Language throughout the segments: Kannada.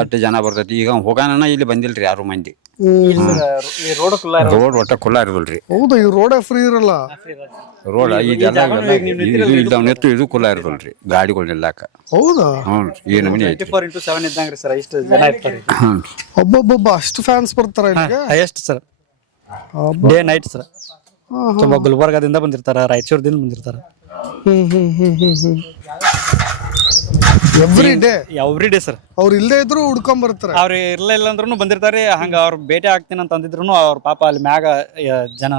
ಎಷ್ಟು ಜನ ಬರ್ತೈತಿ ಈಗ ಹೋಗಾನ ಇಲ್ಲಿ ಬಂದಿಲ್ರಿ ಯಾರು ಮಂದಿ. ರೋಡ್ ರೋಡ್ ಒಟ್ಟ ಖುಲ್ಲಾ ಇರೋದಿಲ್ರಿ. ಹೌದಾ, ಈ ರೋಡೇ ಫ್ರೀ ಇರಲ್ಲ. ರೋಡ್ ಇಲ್ದವನೆತ್ತು ಇದು ಖುಲ್ಲಾ ಇರೋದಿಲ್ರಿ ಗಾಡಿಗಳು ನಿಲ್ಲಾಕ. ಹೌದಾ? ಈ ನಮೂನಿ ಐತಿ. 24x7 ಇದ್ದಂಗ್ರಿ sir. ಇಷ್ಟು ಜನ ಇರ್ತಾರೆ. ಒಬ್ಬೊಬ್ಬ ಅಷ್ಟು ಫ್ಯಾನ್ಸ್ ಬರ್ತಾರ ಇಲ್ಲಿಗೆ? Highest sir, day night sir. ತುಂಬಾ ಗುಲ್ಬರ್ಗಾದಿಂದ ಬಂದಿರ್ತಾರ, ರಾಯಚೂರದಿಂದ ಬಂದಿರ್ತಾರ. Every day sir. ಅವ್ರು ಇಲ್ಲದೆ ಇದ್ರು ಹುಡ್ಕೊಂಡ್ ಬರ್ತಾರೆ. ಅವ್ರು ಇಲ್ಲ ಅಂದ್ರೂ ಬಂದಿರ್ತಾರೆ. ಹಂಗ ಅವ್ರ ಭೇಟಿ ಆಗ್ತೀನಿ ಅಂತ ಅಂದಿದ್ರು ಅವ್ರ ಪಾಪ ಅಲ್ಲಿ ಮ್ಯಾಗ ಜನ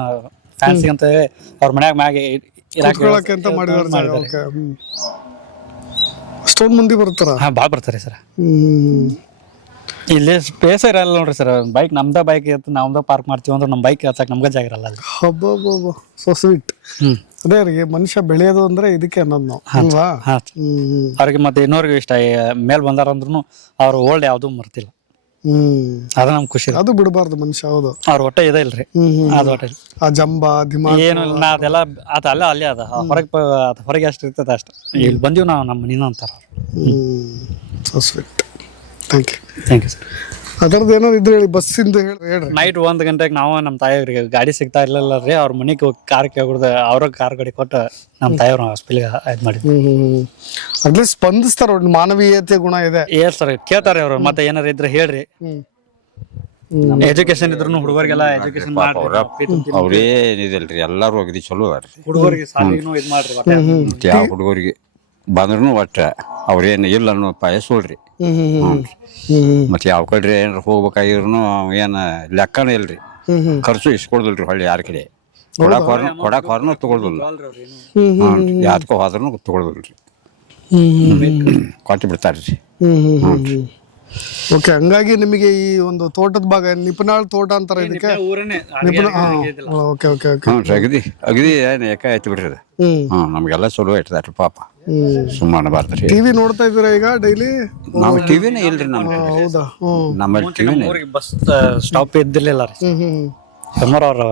ಫ್ಯಾನ್ಸಿ ಅಂತ ಅವ್ರ ಮನ್ಯಾಗ ಮ್ಯಾಗ ಅಂತ ಮಾಡಿದಾರೆ. ಅಷ್ಟೊಂದ್ ಮಂದಿ ಬರ್ತಾರ? ಭಾಳ ಬರ್ತಾರೆ ಸರ್. ಇಲ್ಲಿ ಸ್ಪೇಸ್ ಇರಲ್ಲ ನೋಡ್ರಿ ಸರ್. ಬೈಕ್ ನಮ್ದ ಬೈಕ್ ನಾವ್ದ ಪಾರ್ಕ್ ಮಾಡ್ತೀವಿ ಅಂದ್ರೆ ನಮ್ಮ ಬೈಕ್ ಹಚ್ಚಕ್ ನಮ್ಗೆ ಜಾಗ ಇರಲ್ಲ ಅಲ್ಲಿ. So sweet. ಅದೇ ರೀ, ಮನುಷ್ಯ ಬೆಳೆಯೋದು ಅಂದ್ರೆ ಇದಕ್ಕೆ ಅನ್ನೋದು ನಾವು ಅಲ್ವಾ? ಅವ್ರಿಗೆ ಮತ್ತೆ ಇನ್ನೋರ್ಗೂ ಇಷ್ಟ ಮೇಲ್ ಬಂದಾರ ಅಂದ್ರೂ ಅವ್ರ ಓಲ್ಡ್ ಯಾವ್ದು ಮರ್ತಿಲ್ಲ. ಅದ ನಮ್ ಖುಷಿ. ಅದು ಬಿಡಬಾರ್ದು ಮನುಷ್ಯ. ಹೌದು, ಅವ್ರ ಹೊಟ್ಟೆ ಇದೆ ಇಲ್ರಿ. ಅದು ಹೊಟ್ಟೆ ಆ ಜಂಬ ದಿಮಾಗ್ ಏನು ಇಲ್ಲ. ಅದೆಲ್ಲ ಅದ ಅಲ್ಲೇ ಅದ ಹೊರಗೆ ಅಷ್ಟು ಇರ್ತದ ಅಷ್ಟ. ಇಲ್ಲಿ ಬಂದೀವಿ ನಾವು ನಮ್ಮ ಮನಿನ ಅಂತಾರ. So sweet. Thank you sir. ಅದರದ್ದು ಏನಾದ್ರು ಇದ್ರೆ ಹೇಳಿ, ಬಸ್ಸಿಂದ ಹೇಳ್ರಿ. ನೈಟ್ 1 ಗಂಟೆಗೆ ನಾವು ನಮ್ಮ ತಾಯಿಯವ್ರಿಗೆ ಗಾಡಿ ಸಿಗ್ತಾ ಇರ್ಲಿಲ್ಲ ರೀ. ಅವ್ರ ಮನೆಗೆ ಹೋಗಿ ಕಾರ್ ಕೇಳ್ಬಿಡ್ದು ಅವ್ರ ಕಾರ್ ಗಾಡಿ ಕೊಟ್ಟು ನಮ್ಮ ತಾಯಿಯವ್ರ ಹಾಸ್ಪಿಟಲ್ಗೆ ಇದು ಮಾಡಿದ್ವಿ. ಅಟ್ಲೀಸ್ಟ್ ಸ್ಪಂದಿಸ್ತಾರ. ಒಂದು ಮಾನವೀಯತೆ ಗುಣ ಇದೆ. ಸರ್ ಕೇಳ್ತಾರೆ ಅವ್ರು. ಮತ್ತೆ ಏನಾರ ಇದ್ರೆ ಹೇಳ್ರಿ. ಎಜುಕೇಶನ್ ಇದ್ರು ಹುಡುಗರಿಗೆಲ್ಲ ಎಜುಕೇಶನ್ ಅವ್ರೇ ಏನಿದಿಲ್ರಿ, ಎಲ್ಲಾರು ಅಗದಿ ಚಲೋ ಅದಾರ್ರಿ. ಹುಡುಗರಿಗೆ ಸಾಲಿನೂ ಇದು ಮಾಡ್ರಿ. ಯಾವ ಹುಡುಗರಿಗೆ ಬಂದ್ರು ಒಟ್ಟ ಅವ್ರೇನು ಇಲ್ಲ ಅನ್ನೋ ಪಾಯಸೋಳ್ರಿ. ಮತ್ತೆ ಯಾವ ಕಡೆ ಏನಾರ ಹೋಗ್ಬೇಕಾಗಿರ್ನು ಏನ ಲೆಕ್ಕನ ಇಲ್ರಿ. ಖರ್ಚು ಇಸ್ಕೊಳ್ದಲ್ರಿ ಹೊಳ್ಳಿ ಯಾರ ಕಡೆ ಕೊಡಾಕ್ ಹೊರನು ತಗೊಳ್ದಿಲ್ಲ. ಯಾವ್ದಕ್ಕೋ ಹೋದ್ರೂ ತಗೊಳ್ದಲ್ರಿ, ಕೊಟ್ಟು ಬಿಡ್ತಾರ್ರಿ. ಓಕೆ, ಹಂಗಾಗಿ ನಿಮಗೆ ಈ ಒಂದು ತೋಟದ ಭಾಗ ನಿಪುಣಾಳ್ ತೋಟ ಅಂತಾರ ಇದಕ್ಕೆ. ಅಗದಿ ಏನ್ ಯಾಕ ಆಯ್ತು ಬಿಡ್ರಿ ಅದು. ನಮ್ಗೆಲ್ಲ ಚಲೋ ಇರ್ತದಾರ್ರಿ ಪಾಪ. ಸುಮ್ಮನೆ ಬರ್ದ್ರಿ. ಟಿವಿ ನೋಡ್ತಾ ಇದ್ದೀರಾ ಈಗ ಡೈಲಿ? ನಾವು ಟಿವಿನೇ ಇಲ್ರಿ ನಮ್ಗೆ. ಹೌದಾ? ನಮ್ಮಲ್ಲಿ ಟಿವಿನೇ. ಬಸ್ ಸ್ಟಾಪ್ ಇದ್ದಿರ್ಲಿಲ್ಲ ರೀ. ಸುಮಾರು ಅವ್ರ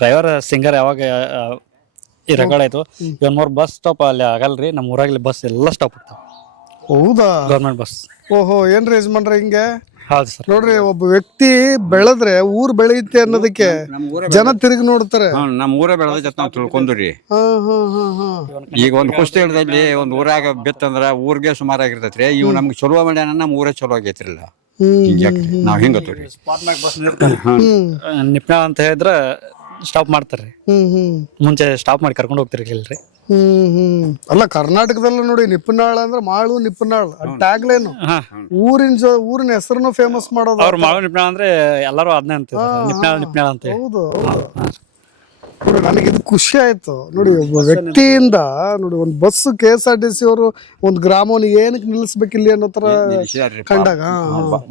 ಡ್ರೈವರ್ ಸಿಂಗರ್ ಯಾವಾಗ ಈ ರಗಡಾಯ್ತು, 1 ಬಸ್ ಸ್ಟಾಪ್ ಅಲ್ಲಿ ಆಗಲ್ರಿ. ನಮ್ಮ ಊರಾಗಲಿ ಬಸ್ ಎಲ್ಲ ಸ್ಟಾಪ್ ಆಗ್ತಾವ. ಹೌದಾ? Government bus. ಓಹೋ, ಏನ್ರಿ ಯಜಮಾನ್ರ ಹಿಂಗೆ? ಹೌದು ಸರ್. ನೋಡ್ರಿ, ಒಬ್ಬ ವ್ಯಕ್ತಿ ಬೆಳೆದ್ರೆ ಊರ್ ಬೆಳೆಯುತ್ತೆ ಅನ್ನೋದಕ್ಕೆ ಜನ ತಿರುಗಿ ನೋಡ್ತಾರೆ. ನಮ್ಮ ಊರೇ ಬೆಳೆದ ನಾವು ತಿಳ್ಕೊಂಡ್ರಿ. ಈಗ ಒಂದು ಕುಸ್ತಿಯಲ್ಲಿ ಒಂದ್ ಊರಾಗ ಬಿತ್ತಂದ್ರ ಊರ್ಗೆ ಸುಮಾರಾಗಿರ್ತೈತ್ರಿ. ಇವ್ ನಮ್ಗೆ ಚಲೋ ಮಾಡ್ಯಾನ, ನಮ್ಮ ಊರೇ ಚಲೋ ಆಗೈತ್ರಿಲ್ಲ. ನಾವ್ ಹಿಂಗತ್ತೀವಿ. ನಿಪ್ನಾಳ ಅಂತ ಹೇಳಿದ್ರ ಸ್ಟಾಪ್ ಮಾಡ್ತಾರ್ರಿ. ಮುಂಚೆ ಸ್ಟಾಪ್ ಮಾಡಿ ಕರ್ಕೊಂಡು ಹೋಗ್ತಿರ್ಲಿಲ್ರಿ. ಅಲ್ಲ, ಕರ್ನಾಟಕದಲ್ಲ ನೋಡಿ, ನಿಪುಣಾಳ ಅಂದ್ರೆ ಮಾಳು ನಿಪುಣಾಳ್ ಟ್ಯಾಗ್ಲೈನ್. ಊರಿನ ಹೆಸರನ್ನು ಫೇಮಸ್ ಮಾಡೋದು. ಅವ್ರ ಮಾಳು ನಿಪ್ನಾಳ ಅಂದ್ರೆ ಎಲ್ಲರೂ ಅದನ್ನೇ ಅಂತ ನಿಪ್ನಾಳ ಅಂತ. ಹೌದು. ನೋಡಿ, ನನಗೆ ಇದು ಖುಷಿ ಆಯ್ತು ನೋಡಿ. ಒಬ್ಬ ವ್ಯಕ್ತಿಯಿಂದ ನೋಡಿ, ಒಂದು ಬಸ್ KSRTC ಅವರು ಒಂದು ಗ್ರಾಮವನ್ನು ಏನಕ್ಕೆ ನಿಲ್ಲಿಸ್ಬೇಕು ಇಲ್ಲಿ ಅನ್ನೋ ತರ ಕಂಡಾಗ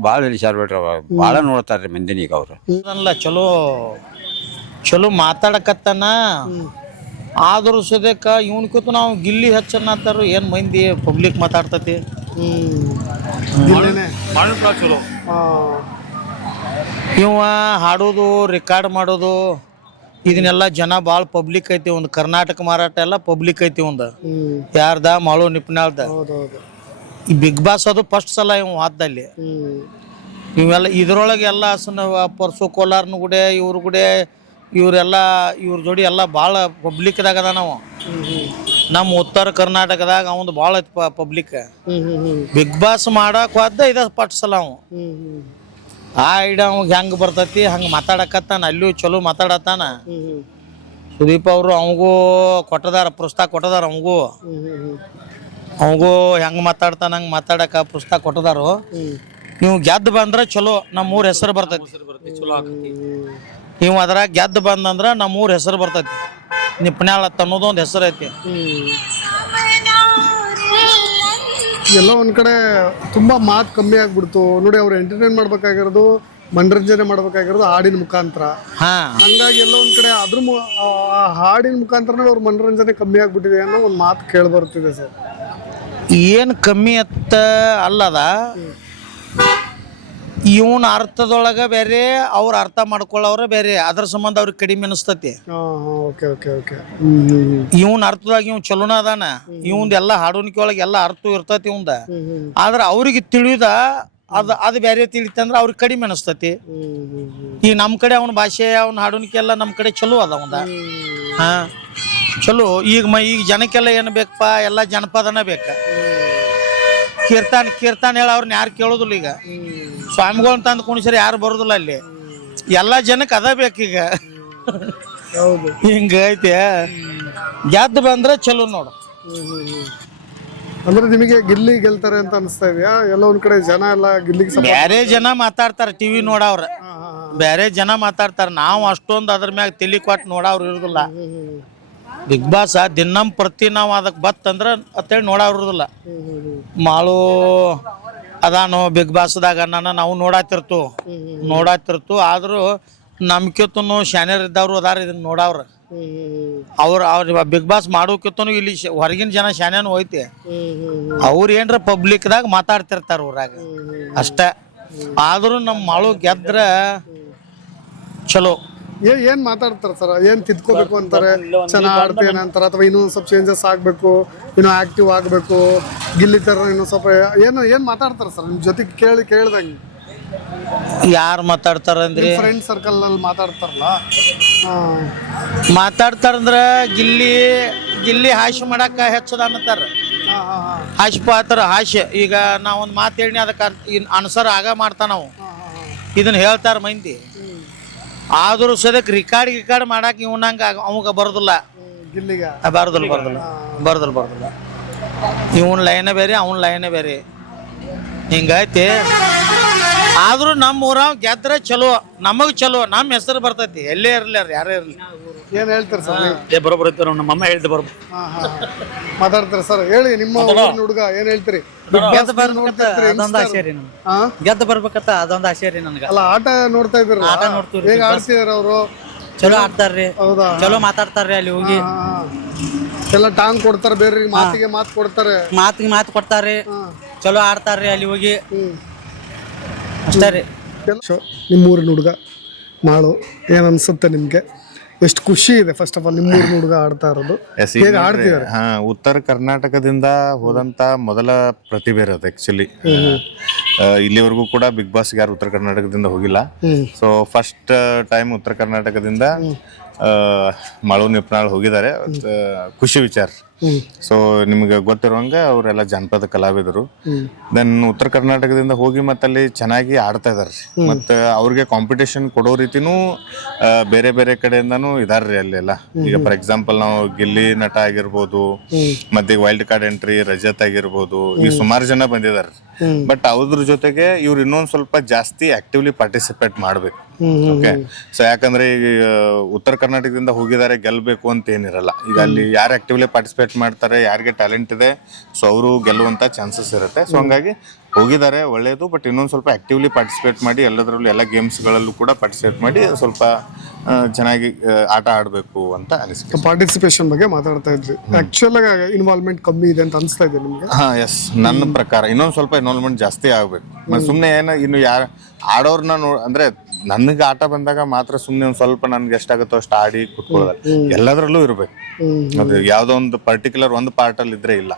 ಬಾಳ ನಿಲ್ಸಾರ್ ಬಿಡ್ರಿ. ಬಾಳ ನೋಡ್ತಾರ್ರಿ ಮಂದಿನ. ಈಗ ಅವ್ರು ಚಲೋ ಮಾತಾಡಕತ್ತಾನ. ಆದ್ರೂ ಸದ್ಯಕ್ಕ ಇವನ್ಕಿಂತ ನಾವು ಗಿಲ್ಲಿ ಹೆಚ್ಚನ್ನತ್ತಾರ. ಏನ್ ಮಂದಿ ಪಬ್ಲಿಕ್ ಮಾತಾಡ್ತತಿ. ಚಲೋ ಇವ ಹಾಡೋದು, ರೆಕಾರ್ಡ್ ಮಾಡೋದು, ಇದನ್ನೆಲ್ಲ ಜನ ಭಾಳ ಪಬ್ಲಿಕ್ ಐತಿ. ಒಂದು ಕರ್ನಾಟಕ ಮಾರಾಟ ಎಲ್ಲ ಪಬ್ಲಿಕ್ ಐತಿ. ಒಂದು ಯಾರ್ದ ಮಾಳು ನಿಪುಣಾಳ್ದ. ಈ ಬಿಗ್ ಬಾಸ್ ಅದು ಫಸ್ಟ್ ಸಲ ಇವ್ ಹಾದಲ್ಲಿ. ಇವೆಲ್ಲ ಇದ್ರೊಳಗೆ ಎಲ್ಲ ಪರ್ಸು ಕೋಲಾರ್ನ ಗುಡೆ ಇವ್ರ ಗುಡೆ ಇವರೆಲ್ಲ ಇವ್ರ ಜೋಡಿ ಎಲ್ಲ ಭಾಳ ಪಬ್ಲಿಕ್ದಾಗ ಅದ. ನಾವು ನಮ್ಮ ಉತ್ತರ ಕರ್ನಾಟಕದಾಗ ಅವಂದು ಭಾಳ ಐತಿ ಪಬ್ಲಿಕ್. ಬಿಗ್ ಬಾಸ್ ಮಾಡಕ್ ಹೋದ ಇದ ಫಸ್ಟ್ ಸಲ ಅವ. ಆ ಐಡಿಯಾ ಅವಾಗ ಹೆಂಗ್ ಬರ್ತೈತಿ ಹಂಗ ಮಾತಾಡಕತ್ತಾನ. ಅಲ್ಲಿಯೂ ಚಲೋ ಮಾತಾಡತ್ತಾನ. ಸುದೀಪ್ ಅವರು ಅವಂಗೂ ಕೊಟ್ಟದಾರ, ಪ್ರೋತ್ಸಾಹ ಕೊಟ್ಟದಾರ. ಅವಂಗೂ ಹೆಂಗ್ ಮಾತಾಡ್ತಾನ ಹಂಗ ಮಾತಾಡಕ ಪ್ರೋತ್ಸಾಹ ಕೊಟ್ಟದಾರು. ನೀವು ಗೆದ್ದು ಬಂದ್ರ ಚಲೋ ನಮ್ಮ ಊರ ಹೆಸರು ಬರ್ತೈತಿ. ನೀವು ಅದ್ರಾಗ ಗೆದ್ದು ಬಂದಂದ್ರ ನಮ್ಮ ಊರ ಹೆಸರು ಬರ್ತೈತಿ. ನಿಪುಣಾಳ ಅನ್ನೋದು ಒಂದು ಹೆಸರು ಐತಿ. ಎಲ್ಲ ಒಂದ್ ಕಡೆ ತುಂಬಾ ಮಾತು ಕಮ್ಮಿ ಆಗ್ಬಿಡ್ತು ನೋಡಿ. ಅವ್ರು ಎಂಟರ್ಟೈನ್ ಮಾಡ್ಬೇಕಾಗಿರೋದು, ಮನರಂಜನೆ ಮಾಡ್ಬೇಕಾಗಿರೋದು ಹಾಡಿನ ಮುಖಾಂತರ. ಹಂಗಾಗಿ ಎಲ್ಲ ಒಂದ್ ಕಡೆ ಅದ್ರ ಹಾಡಿನ ಮುಖಾಂತರನೇ ಅವ್ರ ಮನರಂಜನೆ ಕಮ್ಮಿ ಆಗ್ಬಿಟ್ಟಿದೆ ಅನ್ನೋ ಒಂದು ಮಾತು ಕೇಳಿ ಬರ್ತಿದೆ ಸರ್. ಏನು ಕಮ್ಮಿ ಅತ್ತ ಅಲ್ಲದ, ಇವನ್ ಅರ್ಥದೊಳಗ ಬೇರೆ ಅವ್ರ ಅರ್ಥ ಮಾಡ್ಕೊಳ್ಳೋರ ಬೇರೆ, ಅದ್ರ ಸಂಬಂಧ ಅವ್ರಿಗೆ ಕಡಿಮೆ ಅನಿಸ್ತತಿ. Okay okay okay. ಇವನ್ ಅರ್ಥದಾಗ ಇವ್ ಚಲೋನ ಅದಾನ, ಇವಂದ ಎಲ್ಲಾ ಹಾಡುನಿಕೆ ಒಳಗೆ ಎಲ್ಲಾ ಅರ್ಥ ಇರ್ತತಿ ಇವಂದ. ಆದ್ರ ಅವ್ರಿಗೆ ತಿಳಿದ ಅದು ಬೇರೆ ತಿಳಿತಂದ್ರ ಅವ್ರಿಗೆ ಕಡಿಮೆ ಅನಿಸ್ತತಿ. ಈಗ ನಮ್ ಕಡೆ ಅವನ ಭಾಷೆ ಅವ್ನ ಹಾಡುನಿಕೆ ಎಲ್ಲ ನಮ್ ಕಡೆ ಚಲೋ ಅದ ಅವಂದ. ಹಾ ಚಲೋ. ಈಗ ಜನಕ್ಕೆಲ್ಲ ಏನ್ ಬೇಕಪ್ಪ, ಎಲ್ಲಾ ಜನಪದನ ಬೇಕ. ಕೀರ್ತಾನ ಹೇಳ ಅವ್ರನ್ನ ಯಾರು ಕೇಳೋದಿಲ್ಲ. ಈಗ ಸ್ವಾಮಿಗಳು ತಂದು ಕುಣಿಸ್ರಿ ಯಾರು ಬರೋದಿಲ್ಲ ಅಲ್ಲಿ. ಎಲ್ಲಾ ಜನಕ್ಕೆ ಅದ ಬೇಕೀಗ. ಹಿಂಗ ಐತೆ. ಗೆದ್ದು ಬಂದ್ರೆ ಚಲೋ ನೋಡು. ಅಂದ್ರೆ ನಿಮಗೆ ಗಿಲ್ಲಿ ಗೆಲ್ತಾರೆ ಅಂತ ಅನಿಸ್ತಾ ಇದೆಯಾ? ಎಲ್ಲ ಒಂದ್ ಕಡೆ ಜನ ಎಲ್ಲ ಗಿಲ್ಲಿಗೆ ಬ್ಯಾರೆ ಜನ ಮಾತಾಡ್ತಾರ, ಟಿವಿ ನೋಡವ್ರ ಬ್ಯಾರೆ ಜನ ಮಾತಾಡ್ತಾರ. ನಾವು ಅಷ್ಟೊಂದು ಅದ್ರ ಮ್ಯಾಗ ತಲಿ ಕೊಟ್ಟು ನೋಡವ್ರು ಇರುದಿಲ್ಲ. ಬಿಗ್ ಬಾಸ್ ದಿನಂ ಪ್ರತಿ ನಾವು ಅದಕ್ಕೆ ಬತ್ತಂದ್ರ ಅಂತೇಳಿ ನೋಡವ್ರದಿಲ್ಲ. ಮಾಳು ಅದಾನು ಬಿಗ್ ಬಾಸ್ದಾಗ ನಾವು ನೋಡಾತಿರ್ತು. ಆದ್ರೂ ನಮ್ಕಿತ್ತನು ಶಾನ್ಯರ್ ಇದ್ದವ್ರು ಅದಾರ ಇದನ್ನ ನೋಡವ್ರ. ಅವ್ರ ಬಿಗ್ ಬಾಸ್ ಮಾಡೋಕಿತ್ತನು ಇಲ್ಲಿ ಹೊರಗಿನ ಜನ ಶಾನ್ಯನು ಹೋಯ್ತಿ. ಅವ್ರ ಏನ್ರ ಪಬ್ಲಿಕ್ದಾಗ ಮಾತಾಡ್ತಿರ್ತಾರ ಊರಾಗ ಅಷ್ಟ. ಆದ್ರೂ ನಮ್ಮ ಮಾಳು ಗೆದ್ರ ಚಲೋ. ಏನ್ ಮಾತಾಡ್ತಾರ ಸರ್? ಏನ್ ತಿದ್ಕೋಬೇಕು ಅಂತಾರೆ? ಚೆನ್ನಾಗ್ ಆಡ್ತೇನೆ ಅಂತಾರ, ಅಥವಾ ಇನ್ನೂ ಸ್ವಲ್ಪ ಚೇಂಜಸ್ ಆಗ್ಬೇಕು, ಇನ್ನೂ ಆಕ್ಟಿವ್ ಆಗ್ಬೇಕು, ಗಿಲ್ಲಿ ತರ ಇನ್ನೂ ಸ್ವಲ್ಪ ಏನ್ ಮಾತಾಡ್ತಾರ ಸರ್ ನಿಮ್ ಜೊತೆ? ಕೇಳ್ದಂಗೆ ಯಾರು ಮಾತಾಡ್ತಾರಂದ್ರಿ? ಫ್ರೆಂಡ್ ಸರ್ಕಲ್ ನಲ್ಲಿ ಮಾತಾಡ್ತಾರಲ್ಲ, ಮಾತಾಡ್ತಾರಂದ್ರ ಗಿಲ್ಲಿ ಹಾಸ್ಯ ಮಾಡಾಕ ಹೆಚ್ಚದ ಅನ್ನತಾರ. ಹಾಸ್ಯ ಪಾತ್ರ ಹಾಸ್ಯ. ಈಗ ನಾ ಒಂದ್ ಮಾತು ಹೇಳಿ ಅದಕ್ಕೆ ಅನ್ಸರ್ ಆಗ ಮಾಡ್ತಾನ ನಾವು. ಇದನ್ನ ಹೇಳ್ತಾರ ಮಂದಿ. ಆದ್ರೂ ಸದ್ಯಕ್ಕೆ ರಿಕಾರ್ಡ್ ಮಾಡಾಕ ಇವನಂಗ ಅವಾಗ ಬರೋದಿಲ್ಲ. ಗಿಲ್ಲಿಗ ಬರೋದಿಲ್ಲ. ಇವನ್ ಲೈನ ಬೇರೆ, ಅವನ್ ಲೈನ ಬೇರೆ, ಹಿಂಗೈತಿ. ಆದ್ರೂ ನಮ್ಮ ಊರಾಗ ಗೆದ್ರೆ ಚಲೋ, ನಮಗ್ ಚಲೋ, ನಮ್ಮ ಹೆಸರು ಬರ್ತೈತಿ. ಎಲ್ಲೇ ಇರ್ಲಿ ಯಾರೇ ಇರ್ಲಿ. ಏನ್ ಹೇಳ್ತಾರೆ ಸರ್? ಬರೋಬ್ಬರ ನಮ್ಮ ಅಮ್ಮ ಹೇಳಿದ ಬರೋಬ್ಬರ ಮಾತಾಡ್ತಾರೆ ಸರ್. ಹೇಳಿ, ನಿಮ್ಮ ಹುಡುಗ ಏನ್ ಹೇಳ್ತೀರಿ? ಗೆದ್ದು ಬರ್ಬೇಕತ್ತ ಅದೊಂದು ಆಸೆ ರೀ ನನ್ಗ. ಅಲ್ಲ, ಆಟ ನೋಡ್ತಾ ಇದ್ರು, ಆಟ ನೋಡ್ತೀವಿ. ಹೇಗೆ ಆಡ್ತಿದಾರ ಅವರು? ಚಲೋ ಆಡ್ತಾರ್ರಿ. ಹೌದಾ? ಚಲೋ ಮಾತಾಡ್ತಾರ್ರಿ. ಅಲ್ಲಿ ಹೋಗಿ ಎಲ್ಲ ಟಾಂಗ್ ಕೊಡ್ತಾರ, ಬೇರೆ ಮಾತಿಗೆ ಮಾತು ಕೊಡ್ತಾರೆ, ಮಾತು ಕೊಡ್ತಾರ್ರಿ. ಚಲೋ ಆಡ್ತಾರ್ರಿ ಅಲ್ಲಿ ಹೋಗಿ. ಅಷ್ಟೇ ರೀ. ನಿಮ್ಮೂರಿನ ಹುಡುಗ ಮಾಳು, ಏನ್ ಅನ್ಸುತ್ತೆ ನಿಮ್ಗೆ? ಎಷ್ಟು ಖುಷಿ ಇದೆ ಫಸ್ಟ್ ಆಫ್ ಆಲ್ ನಿಮ್ಮೂರಿನ ಹುಡುಗ ಆಡ್ತಾ ಇರೋದು? ಹೇಗೆ ಆಡ್ತಿದ್ದಾರೆ? ಉತ್ತರ ಕರ್ನಾಟಕದಿಂದ ಹೋದಂತ ಮೊದಲ ಪ್ರತಿಭೆ ಇರೋದು ಆಕ್ಚುಲಿ. ಇಲ್ಲಿವರೆಗೂ ಕೂಡ ಬಿಗ್ ಬಾಸ್ ಯಾರು ಉತ್ತರ ಕರ್ನಾಟಕದಿಂದ ಹೋಗಿಲ್ಲ. ಸೊ ಫಸ್ಟ್ ಟೈಮ್ ಉತ್ತರ ಕರ್ನಾಟಕದಿಂದ ಮಾಳು ನಿಪ್ನಾಳ್ ಹೋಗಿದ್ದಾರೆ. ಖುಷಿ ವಿಚಾರ. ಸೊ ನಿಮ್ಗೆ ಗೊತ್ತಿರುವಂಗ ಅವರೆಲ್ಲ ಜನಪದ ಕಲಾವಿದರು. ದೆನ್ ಉತ್ತರ ಕರ್ನಾಟಕದಿಂದ ಹೋಗಿ ಮತ್ತಲ್ಲಿ ಚೆನ್ನಾಗಿ ಆಡ್ತಾ ಇದಾರೆ. ಮತ್ತೆ ಅವ್ರಿಗೆ ಕಾಂಪಿಟೇಷನ್ ಕೊಡೋ ರೀತಿನೂ ಬೇರೆ ಬೇರೆ ಕಡೆಯಿಂದಾನು ಇದಾರ್ರಿ ಅಲ್ಲೆಲ್ಲ. ಈಗ ಫಾರ್ ಎಕ್ಸಾಂಪಲ್ ನಾವು ಗಿಲ್ಲಿ ನಟ ಆಗಿರ್ಬೋದು, ಮತ್ತೆ ವೈಲ್ಡ್ ಕಾರ್ಡ್ ಎಂಟ್ರಿ ರಜತ್ ಆಗಿರ್ಬೋದು, ಈ ಸುಮಾರು ಜನ ಬಂದಿದಾರೆ. ಬಟ್ ಅದ್ರ ಜೊತೆಗೆ ಇವ್ರು ಇನ್ನೊಂದ್ ಸ್ವಲ್ಪ ಜಾಸ್ತಿ ಆಕ್ಟಿವ್ಲಿ ಪಾರ್ಟಿಸಿಪೇಟ್ ಮಾಡ್ಬೇಕು. ಓಕೆ. ಸೊ ಯಾಕಂದ್ರೆ ಈಗ ಉತ್ತರ ಕರ್ನಾಟಕದಿಂದ ಹೋಗಿದ್ದಾರೆ, ಗೆಲ್ಬೇಕು ಅಂತ ಏನಿರಲ್ಲ. ಈಗ ಅಲ್ಲಿ ಯಾರು ಆಕ್ಟಿವ್ಲಿ ಪಾರ್ಟಿಸಿಪೇಟ್ ಮಾಡ್ತಾರೆ, ಯಾರಿಗೆ ಟ್ಯಾಲೆಂಟ್ ಇದೆ, ಸೊ ಅವರು ಗೆಲ್ಲುವಂತ ಚಾನ್ಸಸ್ ಇರುತ್ತೆ. ಸೊ ಹಂಗಾಗಿ ಹೋಗಿದ್ದಾರೆ, ಒಳ್ಳೇದು. ಬಟ್ ಇನ್ನೊಂದು ಸ್ವಲ್ಪ ಆಕ್ಟಿವ್ಲಿ ಪಾರ್ಟಿಸಿಪೇಟ್ ಮಾಡಿ, ಎಲ್ಲದರಲ್ಲೂ ಎಲ್ಲ ಗೇಮ್ಸ್ಗಳಲ್ಲೂ ಕೂಡ ಪಾರ್ಟಿಸಿಪೇಟ್ ಮಾಡಿ ಸ್ವಲ್ಪ ಚೆನ್ನಾಗಿ ಆಟ ಆಡಬೇಕು ಅಂತ ಅನಿಸುತ್ತೆ. ಪಾರ್ಟಿಸಿಪೇಷನ್ ಬಗ್ಗೆ ಮಾತಾಡ್ತಾ ಇದ್ರಿ. ಆಕ್ಚುಲ್ ಆಗಿ ಇನ್ವಾಲ್ವ್ಮೆಂಟ್ ಕಮ್ಮಿ ಇದೆ ಅಂತ ಅನಿಸ್ತಾ ಇದೆ ನಿಮ್ಗೆ? ಎಸ್, ನನ್ನ ಪ್ರಕಾರ ಇನ್ನೊಂದು ಸ್ವಲ್ಪ ಇನ್ವಾಲ್ವ್ಮೆಂಟ್ ಜಾಸ್ತಿ ಆಗ್ಬೇಕು. ಸುಮ್ಮನೆ ಏನು ಇನ್ನು ಯಾರು ಆಡೋರ್ನ ಅಂದ್ರೆ ನನಗೆ ಆಟ ಬಂದಾಗ ಮಾತ್ರ ಸುಮ್ಮನೆ ಒಂದ್ ಸ್ವಲ್ಪ ನನ್ಗೆ ಎಷ್ಟಾಗುತ್ತೋ ಅಷ್ಟು ಆಡಿ ಕುತ್ಕೊಳ್ಳೋದು. ಎಲ್ಲದರಲ್ಲೂ ಇರ್ಬೇಕು. ಅದು ಯಾವ್ದೋ ಒಂದು ಪರ್ಟಿಕ್ಯುಲರ್ ಒಂದು ಪಾರ್ಟ್ ಅಲ್ಲಿ ಇದ್ರೆ ಇಲ್ಲ.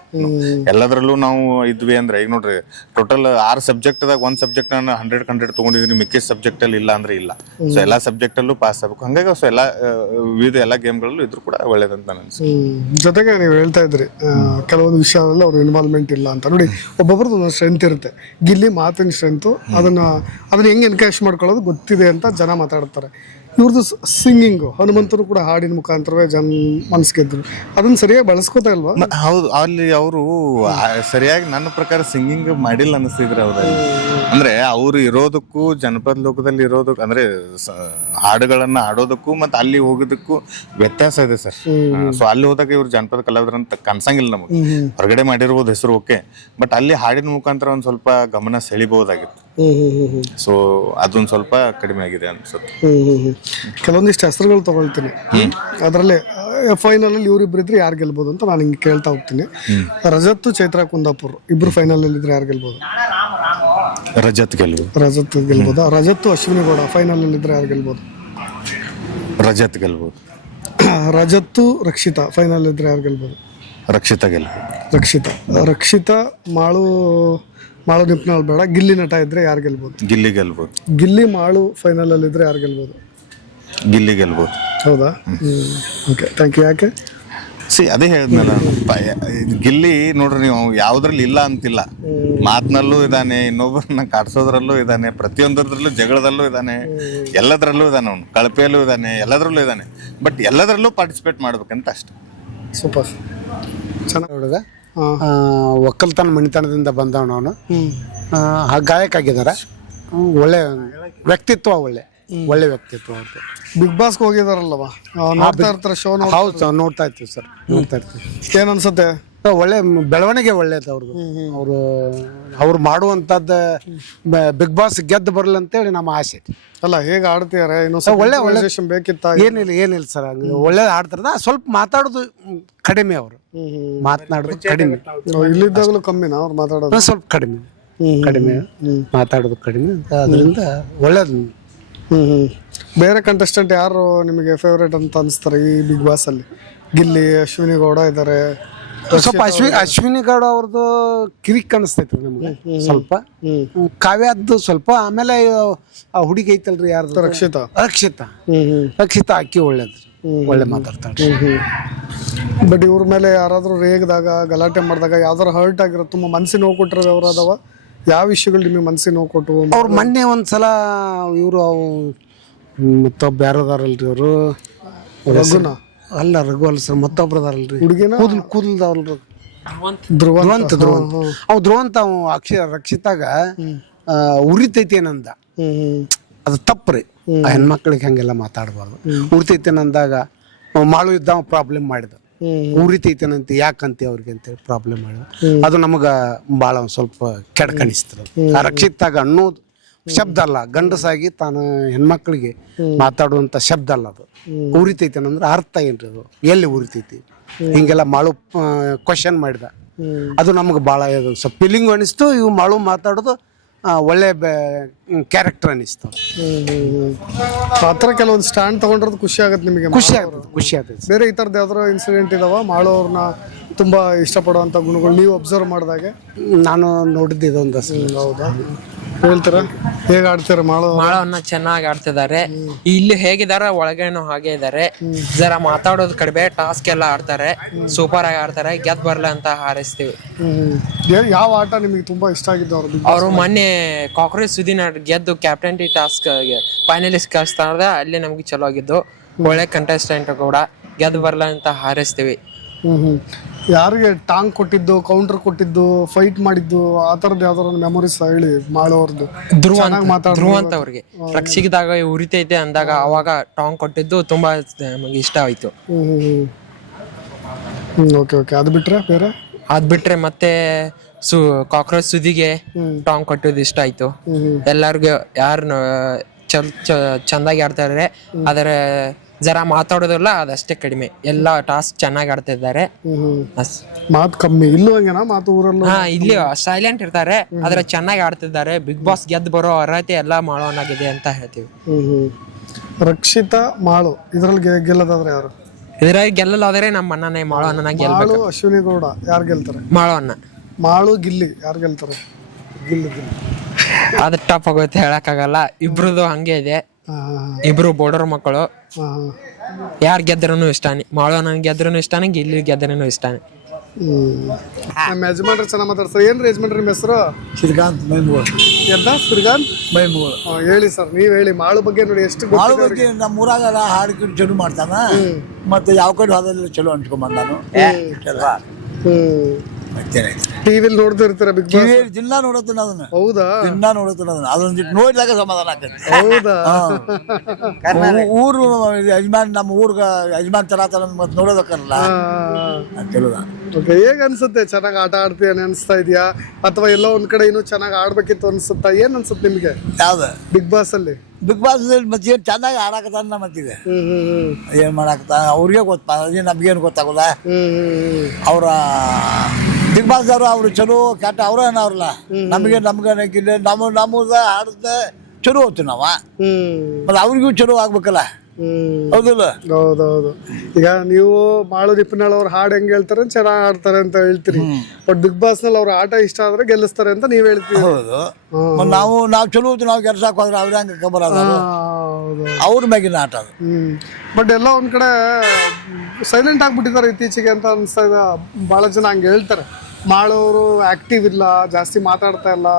ಎಲ್ಲದರಲ್ಲೂ ನಾವು ಇದ್ವಿ ಅಂದ್ರೆ, ಈಗ ನೋಡ್ರಿ, ಟೋಟಲ್ 6 ಸಬ್ಜೆಕ್ಟ್ದಾಗ ಒಂದ್ ಸಬ್ಜೆಕ್ಟ್ ನಾನು 100 ತಗೊಂಡಿದ್ದೀನಿ, ಮಿಕ್ಕಿದ ಸಬ್ಜೆಕ್ಟ್ ಅಲ್ಲಿ ಇಲ್ಲ ಅಂದ್ರೆ ಇಲ್ಲ. ಸೊ ಎಲ್ಲಾ ಸಬ್ಜೆಕ್ಟ್ ಅಲ್ಲೂ ಪಾಸ್ ಆಗ್ಬೇಕು. ಹಂಗಾಗಿ ಸೊ ವಿವಿಧ ಎಲ್ಲಾ ಗೇಮ್ಗಳಲ್ಲೂ ಇದ್ರು ಕೂಡ ಒಳ್ಳೇದಂತ ಅನ್ಸುತ್ತೆ. ಜೊತೆಗೆ ನೀವು ಹೇಳ್ತಾ ಇದ್ರಿ ಕೆಲವೊಂದು ವಿಷಯದಲ್ಲಿ ಅವ್ರ ಇನ್ವಾಲ್ವ್ಮೆಂಟ್ ಇಲ್ಲ ಅಂತ. ನೋಡಿ, ಒಬ್ಬೊಬ್ರದ್ದು ಒಂದೊಂದು ಸ್ಟ್ರೆಂತ್ ಇರುತ್ತೆ. ಗಿಲ್ಲಿ ಮಾತಿನ ಸ್ಟ್ರೆಂತು, ಅದನ್ನ ಹೆಂಗ್ ಎನ್ಕರೇಜ್ ಮಾಡ್ಕೊಳ್ಳೋದು ಗೊತ್ತಿದೆ ಅಂತ ಜನ ಮಾತಾಡ್ತಾರೆ. ಇವ್ರದ್ದು ಸಿಂಗಿಂಗು, ಹನುಮಂತರು ಕೂಡ ಹಾಡಿನ ಮುಖಾಂತರವೇ ಮನಸ್ಸು ಗೆದ್ರು. ಅದನ್ನ ಸರಿಯಾಗಿ ಬಳಸ್ಕೋತಾ ಇಲ್ವಾ? ಹೌದು, ಅಲ್ಲಿ ಅವರು ಸರಿಯಾಗಿ ನನ್ನ ಪ್ರಕಾರ ಸಿಂಗಿಂಗ್ ಮಾಡಿಲ್ಲ ಅನಿಸ್ತಿದ್ರೆ ಅವ್ರಲ್ಲಿ. ಅಂದ್ರೆ ಅವ್ರು ಇರೋದಕ್ಕೂ ಜನಪದ ಲೋಕದಲ್ಲಿ ಇರೋದಕ್ಕೂ, ಅಂದ್ರೆ ಹಾಡುಗಳನ್ನ ಹಾಡೋದಕ್ಕೂ ಮತ್ತೆ ಅಲ್ಲಿ ಹೋಗೋದಕ್ಕೂ ವ್ಯತ್ಯಾಸ ಇದೆ ಸರ್. ಸೊ ಅಲ್ಲಿ ಹೋದಾಗ ಇವ್ರು ಜನಪದ ಕಲಾವಿದ್ರ ಅಂತ ಕನ್ಸಂಗಿಲ್ಲ ನಮಗೆ. ಹೊರಗಡೆ ಮಾಡಿರ್ಬೋದು ಹೆಸರು, ಓಕೆ. ಬಟ್ ಅಲ್ಲಿ ಹಾಡಿನ ಮುಖಾಂತರ ಒಂದ್ ಸ್ವಲ್ಪ ಗಮನ ಸೆಳಿಬಹುದಾಗಿತ್ತು. ಸೊ ಅದೊಂದು ಸ್ವಲ್ಪ ಕಡಿಮೆ ಆಗಿದೆ ಅನ್ಸುತ್ತೆ. ಕೆಲವೊಂದಿಷ್ಟು ಹೆಸರುಗಳು ತಗೊಳ್ತೀನಿ. ಅದರಲ್ಲಿ ಫೈನಲ್ ಅಲ್ಲಿ ಇವ್ರಿಬ್ರು ಇದ್ರೆ ಯಾರು ಗೆಲ್ಬಹುದು ಅಂತ ನಾನು ಹಿಂಗೆ ಕೇಳ್ತಾ ಹೋಗ್ತೀನಿ. ರಜತ್, ಚೈತ್ರಾ ಕುಂದಾಪುರ್ ಇಬ್ರು ಫೈನಲ್ ಅಲ್ಲಿ ಇದ್ರೆ ಯಾರು ಗೆಲ್ಬಹುದು? ರಜತ್ ಗೆಲ್ಬೋದು. ರಜತ್ ಗೆಲ್ಬೋದಾ? ರಜತ್ತು ಅಶ್ವಿನಿ ಗೌಡ ಫೈನಲ್ ಅಲ್ಲಿ ಇದ್ರೆ ಯಾರು ಗೆಲ್ಬೋದು? ರಜತ್ ಗೆಲ್ಬೋದು. ರಜತ್ತು ರಕ್ಷಿತಾ ಫೈನಲ್ ಇದ್ರೆ ಯಾರು ಗೆಲ್ಬೋದು? ರಕ್ಷಿತಾ ಗೆಲ್ಬೋದು. ರಕ್ಷಿತಾ ಮಾಳು ನಿಪ್ನಾಳ್ ಬೇಡ, ಗಿಲ್ಲಿ ನಟ ಇದ್ರೆ ಯಾರು ಗೆಲ್ಬೋದು? ಗಿಲ್ಲಿ ಗೆಲ್ಬೋದು. ಗಿಲ್ಲಿ ಮಾಳು ಫೈನಲ್ ಅಲ್ಲಿ ಇದ್ರೆ ಯಾರು ಗೆಲ್ಬೋದು? ಗಿಲ್ಲಿ ಗೆಲ್ಬೋದು. ಹೌದಾ? Okay, thank you. ಯಾಕೆ? ಅದೇ ಹೇಳಿದ್ನಲ್ಲ, ಗಿಲ್ಲಿ ನೋಡ್ರಿ ನೀವು ಯಾವ್ದ್ರಲ್ಲಿ ಇಲ್ಲ ಅಂತಿಲ್ಲ, ಮಾತಿನಲ್ಲೂ ಇದ್ದಾನೆ, ಇನ್ನೊಬ್ಬರನ್ನ ಕಾಡ್ಸೋದ್ರಲ್ಲೂ ಇದ್ದಾನೆ, ಪ್ರತಿಯೊಂದರಲ್ಲೂ ಜಗಳದಲ್ಲೂ ಇದ್ದಾನೆ, ಎಲ್ಲದರಲ್ಲೂ ಇದ್ದಾನೆ, ಅವನು ಕಳಪೆಯಲ್ಲೂ ಇದ್ದಾನೆ, ಎಲ್ಲದರಲ್ಲೂ ಇದ್ದಾನೆ. ಬಟ್ ಎಲ್ಲದರಲ್ಲೂ ಪಾರ್ಟಿಸಿಪೇಟ್ ಮಾಡ್ಬೇಕಂತ ಅಷ್ಟೆ. ಸೂಪರ್, ಚೆನ್ನಾಗಿ ಹುಡುಗ. ಒಕ್ಕಲ್ತನ ಮಣಿತನದಿಂದ ಬಂದವನು ಅವನು. ಗಾಯಕ ಆಗಿದ್ದಾರೆ. ಒಳ್ಳೆ ವ್ಯಕ್ತಿತ್ವ, ಒಳ್ಳೆ ವ್ಯಕ್ತಿತ್ವ ಅವ್ರದ್ದು. ಬಿಗ್ ಬಾಸ್ಗೆ ಹೋಗಿದಾರಲ್ಲವಾ, ನೋಡ್ತಾ ಇರ್ತಾರೆ ಶೋ? ಹೌದು ಸರ್, ನೋಡ್ತಾ ಇರ್ತೀವಿ ಸರ್, ನೋಡ್ತಾ ಇರ್ತೀವಿ. ಏನ್ ಅನ್ಸುತ್ತೆ? ಒಳ್ಳೆ ಬೆಳವಣಿಗೆ ಒಳ್ಳೇದು ಅವ್ರದ್ದು. ಅವ್ರು ಮಾಡುವಂತದ್ದು ಬಿಗ್ ಬಾಸ್ ಗೆದ್ದು ಬರಲಿ ಅಂತೇಳಿ ನಮ್ಮ ಆಸೆ. ಅಲ್ಲ, ಹೇಗೆ ಆಡ್ತಿದಾರೆ? ಒಳ್ಳೆ ಬೇಕಿತ್ತ? ಏನಿಲ್ಲ ಸರ್, ಒಳ್ಳೇದು ಆಡ್ತಾರ. ಸ್ವಲ್ಪ ಮಾತಾಡೋದು ಕಡಿಮೆ, ಅವರು ಮಾತನಾಡೋದು ಕಡಿಮೆ. ಇಲ್ಲಿದ್ದಾಗಲೂ ಕಮ್ಮಿನಾ ಅವ್ರು ಮಾತಾಡೋದು? ಸ್ವಲ್ಪ ಕಡಿಮೆ ಮಾತಾಡೋದು ಕಡಿಮೆ. ಅದರಿಂದ ಒಳ್ಳೇದು. ಬೇರೆ ಕಂಟೆಸ್ಟೆಂಟ್ ಯಾರು ನಿಮಗೆ ಫೇವ್ರೇಟ್ ಅಂತ ಅನಿಸ್ತಾರೆ ಈ ಬಿಗ್ ಬಾಸ್ ಅಲ್ಲಿ? ಗಿಲ್ಲಿ, ಅಶ್ವಿನಿ ಗೌಡ ಇದ್ದಾರೆ. ಸ್ವಲ್ಪ ಅಶ್ವಿನಿ ಗೌಡ ಅವ್ರದ್ದು ಕಿರಿಕ್ ಅನಿಸ್ತೈತ್ರಿ ನಮ್ಗೆ ಸ್ವಲ್ಪ. ಕಾವ್ಯದ್ದು ಸ್ವಲ್ಪ. ಆಮೇಲೆ ಆ ಹುಡುಗಿ ಐತಲ್ರಿ, ಯಾರ್ದು? ರಕ್ಷಿತಾ ಅಕ್ಕಿ ಒಳ್ಳೆ ಮಾತಾಡ್ತಾಳ್ರಿ. ಬಟ್ ಇವ್ರ ಮೇಲೆ ಯಾರಾದ್ರೂ ರೇಗದಾಗ, ಗಲಾಟೆ ಮಾಡಿದಾಗ, ಯಾವ್ದಾರು ಹರ್ಟ್ ಆಗಿರೋ, ತುಂಬಾ ಮನ್ಸಿಗೆ ನೋವು ಕೊಟ್ಟಿರೋ ಅವ್ರು ಅದಾವ? ಯಾವ ವಿಷಯಗಳು ನಿಮಗೆ ಮನ್ಸಿಗೆ ನೋವು ಕೊಟ್ಟು? ಅವ್ರು ಮೊನ್ನೆ ಒಂದ್ಸಲ ಇವರು ಮತ್ತೊಬ್ಬ ಯಾರದಾರಲ್ರಿ, ಅವರು ಅಲ್ಲ, ರಘು ಅಲ್ಲ ಸರ್, ಮತ್ತೊಬ್ರು ಅದಾರಲ್ರಿ, ಹುಡುಗಿನ ಕೂದಲ್ದವ್ರಲ್ರಿ, ಧ್ರುವಂತ. ರಕ್ಷಿತಾಗ ಉರಿತೈತೇನಂದ. ಅದು ತಪ್ಪ್ರಿ. ಆ ಹೆಣ್ಮಕ್ಳಿಗೆ ಹಂಗೆಲ್ಲ ಮಾತಾಡಬಾರ್ದು. ಉರಿತೈತೇನಂದಾಗ ಮಾಳು ಇದ್ದ ಪ್ರಾಬ್ಲಮ್ ಮಾಡಿದ, ಉರಿತೈತೇನಂತ ಯಾಕಂತ ಅವ್ರಿಗೆ ಅಂತೇಳಿ ಪ್ರಾಬ್ಲಮ್ ಮಾಡಿದ. ಅದು ನಮಗ ಭಾಳ ಒಂದ್ ಸ್ವಲ್ಪ ಕೆಡಕಣಿಸ್ತದ. ರಕ್ಷಿತಾಗ ಅನ್ನೋದು ಶಬ್ದ ಅಲ್ಲ, ಗಂಡಸಾಗಿ ತಾನು ಹೆಣ್ಮಕ್ಳಿಗೆ ಮಾತಾಡುವಂತ ಶಬ್ದ ಅಲ್ಲ ಅದು. ಉರಿತೈತೇನಂದ್ರೆ ಅರ್ಥ ಏನ್ರಿ ಅದು, ಎಲ್ಲಿ ಉರಿತೈತಿ ಹಿಂಗೆಲ್ಲ ಮಾಳು ಕ್ವಶನ್ ಮಾಡಿದ. ಅದು ನಮ್ಗೆ ಭಾಳ ಸ್ವಲ್ಪ ಫೀಲಿಂಗ್ ಅನಿಸ್ತು. ಇವು ಮಾಳು ಮಾತಾಡೋದು ಒಳ್ಳೆ ಕ್ಯಾರೆಕ್ಟರ್ ಅನಿಸ್ತು. ಆ ಥರ ಕೆಲವೊಂದು ಸ್ಟ್ಯಾಂಡ್ ತಗೊಂಡ್ರದ್ದು ಖುಷಿ ಆಗತ್ತೆ ನಿಮಗೆ? ಖುಷಿ ಆಗ್ತದೆ. ಬೇರೆ ಈ ಥರದ್ದು ಯಾವ್ದಾರ ಇನ್ಸಿಡೆಂಟ್ ಇದಾವ ಮಾಳು ಅವ್ರನ್ನ ತುಂಬಾ ಇಷ್ಟಪಡುವಂತ ಗುಣಗಳು ನೀವು ಅಬ್ಸರ್ವ್ ಮಾಡಿದಾಗೆ? ನಾನು ನೋಡಿದ್ದೆ ಇದೊಂದು. ಹೌದಾ? ಹೇಳ್ತೀರಾ ಹೇಗೆ ಆಡ್ತೀರ? ಮಾಳವನ್ನ ಚೆನ್ನಾಗಿ ಆಡ್ತಿದ್ದಾರೆ. ಇಲ್ಲಿ ಹೇಗಿದಾರ ಒಳಗೇನು ಹಾಗೆ ಇದಾರೆ. ಜರ ಮಾತಾಡೋದು ಕಡಿಮೆ, ಟಾಸ್ಕ್ ಎಲ್ಲ ಆಡ್ತಾರೆ, ಸೂಪರ್ ಆಗಿ ಆಡ್ತಾರೆ. ಗೆದ್ದು ಬರ್ಲ ಅಂತ ಹಾರೈಸ್ತೀವಿ. ಯಾವ ಆಟ ನಿಮಗೆ ತುಂಬಾ ಇಷ್ಟ ಆಗಿದ್ದು? ಅವರು ಮೊನ್ನೆ ಕಾಕ್ರೋಚ್ ಸುದಿನ ಗೆದ್ದು ಕ್ಯಾಪ್ಟನ್ಟಿ ಟಾಸ್ಕ್ ಫೈನಲಿಸ್ಟ್ ಕಳಿಸ್ತಾರ, ಅಲ್ಲಿ ನಮ್ಗೆ ಚಲೋ ಆಗಿದ್ದು. ಒಳ್ಳೆ ಕಂಟೆಸ್ಟೆಂಟ್ ಕೂಡ, ಗೆದ್ದು ಬರ್ಲ ಅಂತ ಹಾರೈಸ್ತೀವಿ. ಯಾರಿಗೆ ಟಾಂಗ್ ಕೊಟ್ಟಿದ್ದು, ಕೌಂಟರ್ ಕೊಟ್ಟಿದ್ದು, ಫೈಟ್ ಮಾಡಿದ್ದು, ಆ ಥರದ್ದು ಯಾವ್ದಾರ ಮೆಮೊರೀಸ್ ಹೇಳಿ ಮಾಳೋರ್ದು. ಧ್ರುವಂತ ಅವ್ರಿಗೆ ರಕ್ಷಿಸಿದಾಗ ಉರಿತೈತೆ ಅಂದಾಗ ಅವಾಗ ಟಾಂಗ್ ಕೊಟ್ಟಿದ್ದು ತುಂಬಾ ನಮಗೆ ಇಷ್ಟ ಆಯ್ತು. ಓಕೆ. ಅದು ಬಿಟ್ರೆ ಬೇರೆ? ಅದ್ ಬಿಟ್ರೆ ಮತ್ತೆ ಕಾಕ್ರೋಚ್ ಸುದಿಗೆ ಟಾಂಗ್ ಕೊಟ್ಟಿದ್ದು ಇಷ್ಟ ಆಯ್ತು. ಎಲ್ಲಾರ್ಗು ಯಾರು ಚಂದಾಗಿ ಆಡ್ತಾರೆ, ಆದರೆ ಜರ ಮಾತಾಡೋದಿಲ್ಲ, ಅದಷ್ಟೇ ಕಡಿಮೆ. ಎಲ್ಲ ಟಾಸ್ಕ್ ಚೆನ್ನಾಗಿ ಆಡ್ತಿದ್ದಾರೆ. ಮಾತು ಕಮ್ಮಿ ಇಲ್ಲೂ ಹಂಗೇನಾ? ಮಾತು ಊರಲ್ಲೂ ಇಲ್ಲಿ ಸೈಲೆಂಟ್ ಇರ್ತಾರೆ, ಆದ್ರೆ ಚೆನ್ನಾಗಿ ಆಡ್ತಿದ್ದಾರೆ. ಬಿಗ್ ಬಾಸ್ ಗೆದ್ದು ಬರೋ ಅರ್ಹತೆ ಎಲ್ಲ ಮಾಡೋನಾಗಿದೆ ಅಂತ ಹೇಳ್ತೀವಿ. ರಕ್ಷಿತಾ, ಮಾಳು ಇದ್ರಲ್ಲಿ ಗೆಲ್ಲದಾದ್ರೆ ಯಾರು? ಇದ್ರಾಗ ಗೆಲ್ಲಲಾದ್ರೆ ನಮ್ಮ ಅಣ್ಣನೇ, ಮಾಳು ಅಣ್ಣನ ಗೆಲ್ಬೇಕು. ಅಶ್ವಿನಿ ಗೌಡ ಯಾರು ಗೆಲ್ತಾರೆ? ಮಾಳು ಅಣ್ಣ. ಮಾಳು, ಗಿಲ್ಲಿ ಯಾರು ಗೆಲ್ತಾರೆ? ಗಿಲ್ಲಿ. ಅದು ಟಫ್ ಆಗುತ್ತೆ, ಹೇಳಕ್ಕಾಗಲ್ಲ. ಇಬ್ರದ್ದು ಹಂಗೆ ಇದೆ, ಇಬ್ರು ಬೋರ್ಡರ್ ಮಕ್ಕಳು. ಯಾರು ಗೆದ್ರೂ ಇಷ್ಟಾನೆ. ಮಾಳು ಅಣ್ಣ ಗೆದ್ರೂ ಇಷ್ಟಾನೆ, ಗಿಲ್ಲಿ ಗೆದ್ರೂ ಇಷ್ಟಾನೆ. ನಮ್ಮ ಯಜಮಾನ್ರು ಚೆನ್ನಾಗಿ ಮಾತಾಡ್ತಾರೆ. ಏನ್ರಿ ಯಜಮಾನ್ರಿ ನಿಮ್ಮ ಹೆಸರು? ಶ್ರೀಕಾಂತ್ ಮೈಮೂರು. ಶ್ರೀಕಾಂತ್ ಮೈಮೂರು. ಹೇಳಿ ಸರ್, ನೀವ್ ಹೇಳಿ ಮಾಳು ಬಗ್ಗೆ. ನೋಡಿ ಎಷ್ಟು ಮಾಳು ಬಗ್ಗೆ ನಮ್ಮ ಊರಾಗ ಹಾಡ್ಕೊಂಡು ಚಲೋ ಮಾಡ್ತಾನ, ಮತ್ತೆ ಯಾವ ಕಡೆ ಹೋದಲ್ಲಿ ಚಲೋ ಅಂಟ್ಕೊಂಡ್ ನಾನು. ಟಿವಿಲಿ ನೋಡ್ತಿರ್ತೀರ ಬಿಗ್ ಬಾಸ್? ದಿನ ನೋಡತ್ತೀನಿ ಅದನ್ನ. ಹೌದಾ? ದಿನ ನೋಡತ್ತೀನಿ ಅದನ್ನ. ಅದೊಂದು ನೋಡಿದಾಗ ಸಮಾಧಾನ ಆಗ್ತದೆ. ಹೌದಾ? ಊರು ಯಜಮಾನ್, ನಮ್ಮ ಊರ್ಗ ಯಜಮಾನ್ ತರ ಮತ್ತೆ ನೋಡೋದಕ್ಕಲ್ಲ ಅಂತ. ಹೇಗ್ ಅನ್ಸುತ್ತೆ? ಚೆನ್ನಾಗಿ ಆಟ ಆಡ್ತೀಯ ಅನ್ಸ್ತಾ ಇದೆಯಾ, ಅಥವಾ ಎಲ್ಲೋ ಒಂದ್ ಕಡೆ ಇನ್ನೂ ಚೆನ್ನಾಗಿ ಆಡ್ಬೇಕಿತ್ತು ಅನ್ಸುತ್ತಾ? ಏನ್ ಅನ್ಸುತ್ತೆ ನಿಮ್ಗೆ ಯಾವ್ದು ಬಿಗ್ ಬಾಸ್ ಅಲ್ಲಿ? ಬಿಗ್ ಬಾಸ್ ಮತ್ತೆ ಏನ್ ಚೆನ್ನಾಗಿ ಆಡಾಕತ್ತಾನ ಮತ್ತಿದೆ. ಏನ್ ಮಾಡಾಕತ್ತ ಅವ್ರಿಗೆ ಗೊತ್ತ, ನಮ್ಗೇನು ಗೊತ್ತಾಗೋಲ್ಲ. ಅವ್ರ ಬಿಗ್ ಬಾಸ್ ಅವ್ರು ಚಲೋ ಕೆಟ್ಟ ಅವ್ರೇನ ಅವ್ರಲ್ಲ ನಮಗೆ ನಮ್ಮದ ಹಾಡ್ದ ಚಲೋ ಹೋಗ್ತೀವಿ ನಾವು ಮತ್ತೆ ಅವ್ರಿಗೂ ಚಲೋ ಆಗ್ಬೇಕಲ್ಲ, ಹೌದಿಲ್ಲ? ಹೌದೌದು. ಈಗ ನೀವು ಮಾಳು ನಿಪ್ನಾಳ್ ಅವ್ರ ಹಾಡು ಹೆಂಗ್ ಹೇಳ್ತಾರೆ ಚೆನ್ನಾಗ್ ಆಡ್ತಾರೆ ಅಂತ ಹೇಳ್ತೀರಿ, ಬಟ್ ಬಿಗ್ ಬಾಸ್ ನಲ್ಲಿ ಅವ್ರ ಆಟ ಇಷ್ಟ ಆದ್ರೆ ಗೆಲ್ಲಿಸ್ತಾರೆ ಅಂತ ನೀವ್ ಹೇಳ್ತೀವಿ. ಹೌದು. ನಾವು ಚಲೋ ಹೋಗ್ತೀವಿ, ನಾವು ಕೆಲ್ಸಕ್ಕೆ ಹೋದ್ರೆ ಅವ್ರ ಹಂಗ ಬರೋದು ಅವ್ರ ಮ್ಯಾಗಿನ ಆಟ ಅದು. ಬಟ್ ಎಲ್ಲ ಒಂದ್ ಕಡೆ ಸೈಲೆಂಟ್ ಆಗ್ಬಿಟ್ಟಿದ್ದಾರೆ ಇತ್ತೀಚೆಗೆ ಅಂತ ಅನ್ಸ್ತಾ ಇದೆ. ಬಹಳ ಜನ ಹಂಗೆ ಹೇಳ್ತಾರೆ, ಮಾಳವರು ಆಕ್ಟಿವ್ ಇಲ್ಲ, ಜಾಸ್ತಿ ಮಾತಾಡ್ತಾ ಇಲ್ಲ,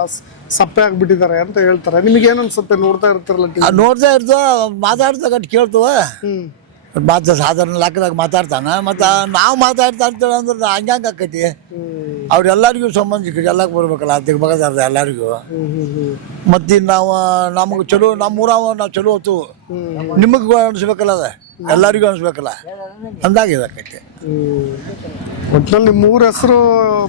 ಸಪ್ಪೆ ಆಗ್ಬಿಟ್ಟಿದ್ದಾರೆ ಅಂತ ಹೇಳ್ತಾರೆ. ನಿಮ್ಗೆ ಏನ್ ಅನ್ಸುತ್ತೆ ನೋಡ್ತಾ ಇರ್ತಾರಲ್ಲ? ನೋಡ್ತಾ ಇರ್ತವ, ಮಾತಾಡ್ತಾ ಕೇಳ್ತವ, ಸಾಧಾರಣ ಲೆಕ್ಕದಾಗ ಮಾತಾಡ್ತಾನ. ಮತ್ತ ನಾವು ಮಾತಾಡ್ತಾ ಇರ್ತೇವೆ ಅಂದ್ರೆ ಹಂಗ ಆಕೈತಿ. ಅವ್ರೆಲ್ಲರಿಗೂ ಸಂಬಂಧಿಕ ಎಲ್ಲಕ್ಕೆ ಬರ್ಬೇಕಲ್ಲ, ದಿಗ್ಬಗದಾರ್ದ ಎಲ್ಲರಿಗೂ. ಮತ್ತೆ ನಾವು ನಮ್ಗೆ ಚಲೋ ನಮ್ಮೂರಾವ ನಾವು ಚಲೋ ಹೊತ್ತು ನಿಮಗೆ ಅನ್ಸ್ಬೇಕಲ್ಲ, ಅದ ಎಲ್ಲರಿಗೂ ಅನ್ಸ್ಬೇಕಲ್ಲ ಅಂದಾಗಿದಕ್ಕೈತಿ. ಒಟ್ನಲ್ಲಿ ನಿಮ್ಮೂರ ಹೆಸರು